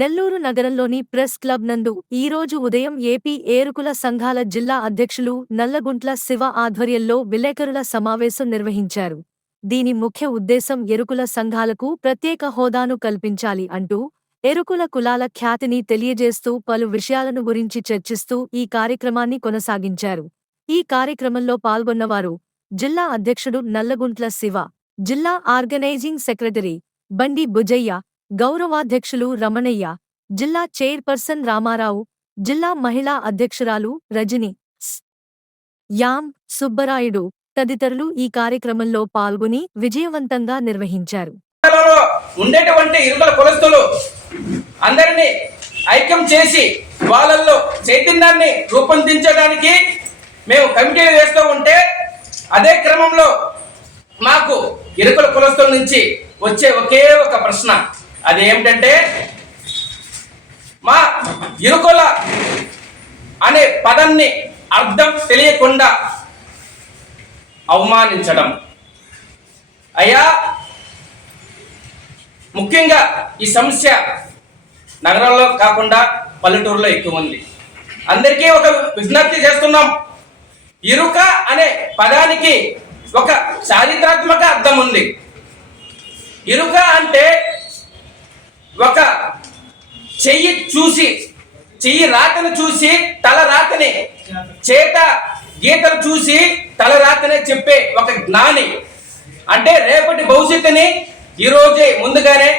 నెల్లూరు నగరంలోని press club నందు ఈరోజు ఉదయం ఏపీ ఏరుకుల సంఘాల జిల్లా అధ్యక్షులు నల్లగుంట్ల శివ ఆధ్వర్యంలో విలేకరుల సమావేశం నిర్వహించారు. దీని ముఖ్య ఉద్దేశం ఎరుకుల సంఘాలకు ప్రత్యేక హోదాను కల్పించాలి అంటూ ఎరుకుల కులాల ఖ్యాతిని తెలియజేస్తూ పలు విషయాలను గురించి చర్చిస్తూ ఈ కార్యక్రమాన్ని కొనసాగించారు. ఈ కార్యక్రమంలో పాల్గొన్నవారు జిల్లా అధ్యక్షుడు నల్లగుంట్ల శివ జిల్లా ఆర్గనైజింగ్ సెక్రటరీ బండి బుజయ్య గౌరవాధ్యక్షులు రమణయ్య జిల్లా చైర్పర్సన్ రామారావు జిల్లా మహిళా అధ్యక్షురాలు రజని యామ్ సుబ్బరాయుడు తదితరులు ఈ కార్యక్రమంలో పాల్గొని విజయవంతంగా నిర్వహించారు. ఉండేటువంటి ఇరుకల కులస్తులు అందరినీ ఐక్యం చేసి వాళ్ళల్లో చైతన్యాన్ని రూపొందించడానికి మేము కమిటీ వేస్తూ ఉంటే అదే క్రమంలో మాకు ఇరుకుల కులస్తుల నుంచి వచ్చే ఒకే ఒక ప్రశ్న. అది ఏమిటంటే మా ఇరుకుల అనే పదాన్ని అర్థం తెలియకుండా అవమానించడం. అయ్యా ముఖ్యంగా ఈ సమస్య నగరంలో కాకుండా పల్లెటూరులో ఎక్కువ ఉంది. అందరికీ ఒక విజ్ఞప్తి చేస్తున్నాం. ఇరుక అనే పదానికి ఒక చారిత్రాత్మక అర్థం ఉంది. ఇరుక అంటే ఒక చెయ్యి చూసి చెయ్యి రాతను చూసి తల రాతని చేత గీతలు చూసి తల రాతనే చెప్పే ఒక జ్ఞాని. అంటే రేపటి భవిష్యత్తుని ఈరోజే ముందుగానే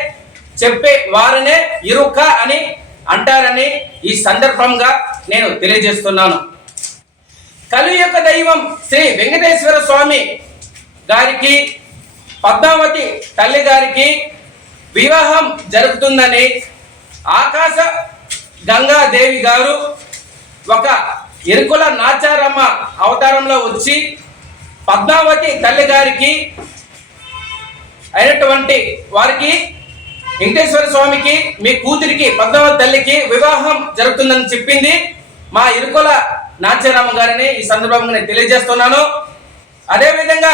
చెప్పే వారనే ఇరుక అని అంటారని ఈ సందర్భంగా నేను తెలియజేస్తున్నాను. కలి యొక్క దైవం శ్రీ వెంకటేశ్వర స్వామి గారికి పద్మావతి తల్లి గారికి వివాహం జరుగుతుందని ఆకాశ గంగాదేవి గారు ఒక ఎరుకుల నాచారమ్మ అవతారంలో వచ్చి పద్మావతి తల్లి గారికి అయినటువంటి వారికి వెంకటేశ్వర స్వామికి మీ కూతురికి పద్మావతి తల్లికి వివాహం జరుగుతుందని చెప్పింది మా ఇరుకుల నాచారమ్మ గారిని ఈ సందర్భంగా నేను తెలియజేస్తున్నాను. అదేవిధంగా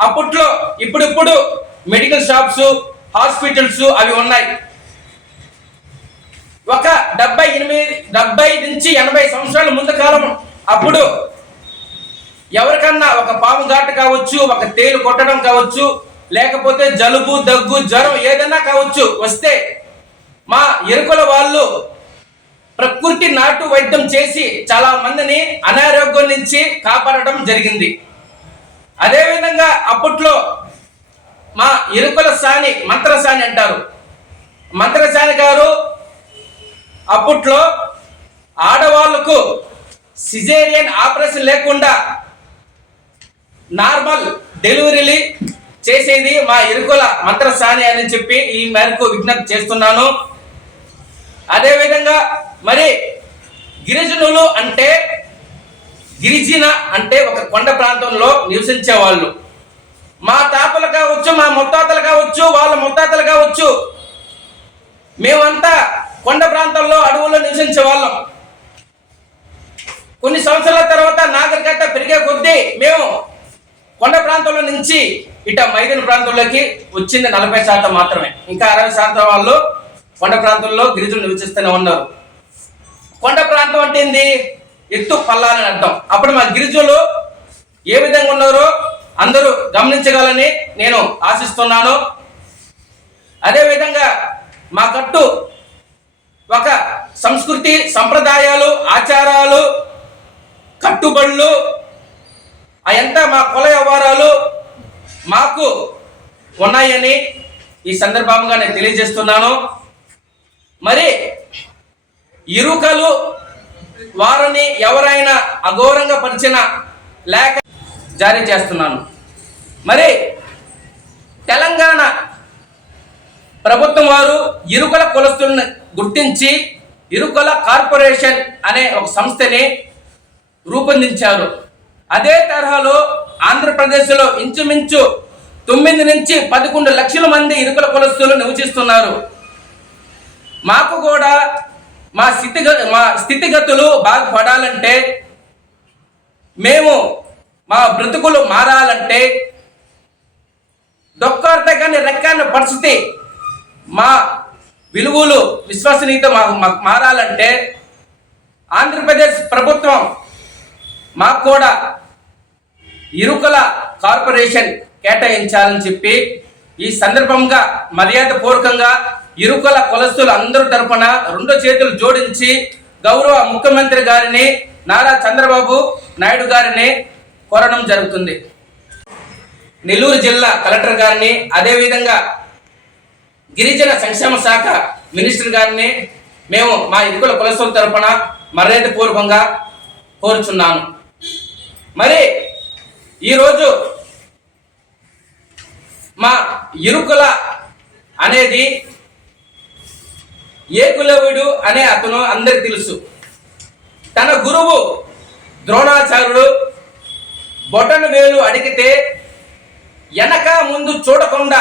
అప్పట్లో ఇప్పుడిప్పుడు మెడికల్ షాప్స్ హాస్పిటల్స్ అవి ఉన్నాయి. ఒక డెబ్బై ఎనిమిది డెబ్బై నుంచి ఎనభై సంవత్సరాల ముందు కాలం. అప్పుడు ఎవరికన్నా ఒక పాము ఘాటు కావచ్చు ఒక తేలు కొట్టడం కావచ్చు లేకపోతే జలుబు దగ్గు జ్వరం ఏదైనా కావచ్చు వస్తే మా ఎరుకల వాళ్ళు ప్రకృతి నాటు వైద్యం చేసి చాలా మందిని అనారోగ్యం నుంచి కాపాడడం జరిగింది. అదేవిధంగా అప్పట్లో మా ఇరుకుల సాని మంత్రసాని అంటారు. మంత్రసాని గారు అప్పట్లో ఆడవాళ్ళకు సిజేరియన్ ఆపరేషన్ లేకుండా నార్మల్ డెలివరీలు చేసేది మా ఇరుకుల మంత్రసాని అని చెప్పి ఈ మేరకు విజ్ఞప్తి చేస్తున్నాను. అదేవిధంగా మరి గిరిజనులు అంటే గిరిజన అంటే ఒక కొండ ప్రాంతంలో నివసించే వాళ్ళు మా తాపలగా కావచ్చు మా ముత్తాతలు కావచ్చు వాళ్ళ ముత్తాతలు కావచ్చు మేమంతా కొండ ప్రాంతంలో అడవుల్లో నివసించే వాళ్ళం. కొన్ని సంవత్సరాల తర్వాత నాగరికత పెరిగే కొద్దీ మేము కొండ ప్రాంతంలో నుంచి ఇట మైదాన ప్రాంతంలోకి వచ్చింది నలభై శాతం మాత్రమే. ఇంకా అరవై శాతం వాళ్ళు కొండ ప్రాంతంలో గిరిజులు నివసిస్తూనే ఉన్నారు. కొండ ప్రాంతం అంటే ఏంది? ఎత్తు పల్లాలని అర్థం. అప్పుడు మా గిరిజులు ఏ విధంగా ఉన్నారో అందరూ గమనించగలని నేను ఆశిస్తున్నాను. అదేవిధంగా మా కట్టు ఒక సంస్కృతి సంప్రదాయాలు ఆచారాలు కట్టుబడులు అయంతా మా కుల వ్యవహారాలు మాకు ఉన్నాయని ఈ సందర్భంగా నేను తెలియజేస్తున్నాను. మరి ఇరుకలు వారిని ఎవరైనా అఘోరంగా పరిచిన లేఖ జారీ చేస్తున్నాను. మరి తెలంగాణ ప్రభుత్వం వారు ఇరుకుల కులస్తులను గుర్తించి ఇరుకుల కార్పొరేషన్ అనే ఒక సంస్థని రూపొందించారు. అదే తరహాలో ఆంధ్రప్రదేశ్లో ఇంచుమించు తొమ్మిది నుంచి పదకొండు లక్షల మంది ఇరుకుల కులస్తులు నివసిస్తున్నారు. మాకు కూడా మా స్థితిగ మా స్థితిగతులు బాగుపడాలంటే మేము మా బ్రతుకులు మారాలంటే దొక్కార్త కానీ రెక్కాని పరిస్థితి మా విలువలు విశ్వసనీయత మాకు మారాలంటే ఆంధ్రప్రదేశ్ ప్రభుత్వం మాకు కూడా ఇరుకుల కార్పొరేషన్ కేటాయించాలని చెప్పి ఈ సందర్భంగా మర్యాద పూర్వకంగా ఇరుకుల కులస్తులు అందరూ తరపున రెండు చేతులు జోడించి గౌరవ ముఖ్యమంత్రి గారిని నారా చంద్రబాబు నాయుడు గారిని కోరడం జరుగుతుంది. నెల్లూరు జిల్లా కలెక్టర్ గారిని అదేవిధంగా గిరిజన సంక్షేమ శాఖ మినిస్టర్ గారిని మేము మా ఇరుకుల కులసుల తరఫున మర్యాద పూర్వకంగా కోరుచున్నాను. మరి ఈరోజు మా ఇరుకుల అనేది ఏకులవుడు అనే అతను అందరికి తెలుసు. తన గురువు ద్రోణాచార్యుడు బొటన వేలు అడిగితే వెనక ముందు చూడకుండా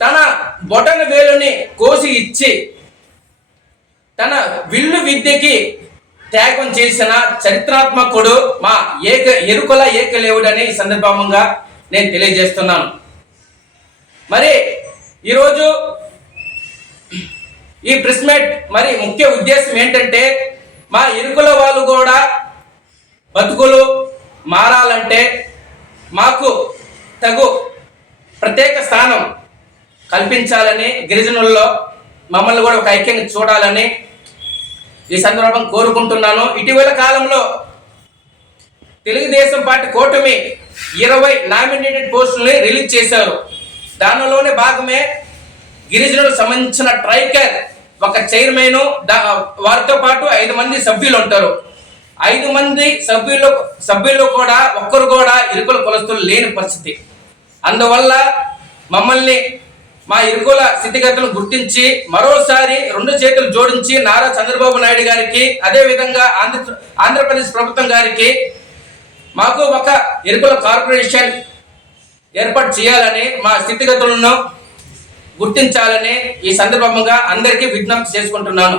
తన బొటన వేలుని కోసి ఇచ్చి తన విల్లు విద్యకి త్యాగం చేసిన చరిత్రాత్మకుడు మా ఏక ఎరుకల ఏకలేవుడని ఈ సందర్భంగా నేను తెలియజేస్తున్నాను. మరి ఈరోజు ఈ ప్రిస్మెట్ మరి ముఖ్య ఉద్దేశం ఏంటంటే మా ఇరుకుల వాళ్ళు కూడా బతుకులు మారాలంటే మాకు తగు ప్రత్యేక స్థానం కల్పించాలని గిరిజనుల్లో మమ్మల్ని కూడా ఒక ఐక్యంగా చూడాలని ఈ సందర్భం కోరుకుంటున్నాను. ఇటీవల కాలంలో తెలుగుదేశం పార్టీ కూటమి ఇరవై నామినేటెడ్ పోస్టుల్ని రిలీజ్ చేశారు. దానిలోనే భాగమే గిరిజనులకు సంబంధించిన ట్రైకర్ ఒక చైర్మన్ వారితో పాటు ఐదు మంది సభ్యులు ఉంటారు. ఐదు మంది సభ్యులు సభ్యులు కూడా ఒక్కరు కూడా ఇరుకుల కులస్తులు లేని పరిస్థితి. అందువల్ల మమ్మల్ని మా ఇరుకుల స్థితిగతులను గుర్తించి మరోసారి రెండు చేతులు జోడించి నారా చంద్రబాబు నాయుడు గారికి అదేవిధంగా ఆంధ్ర ఆంధ్రప్రదేశ్ ప్రభుత్వం గారికి మాకు ఒక ఇరుకుల కార్పొరేషన్ ఏర్పాటు చేయాలని మా స్థితిగతులను గుర్తించాలని ఈ సందర్భంగా అందరికీ విజ్ఞప్తి చేసుకుంటున్నాను.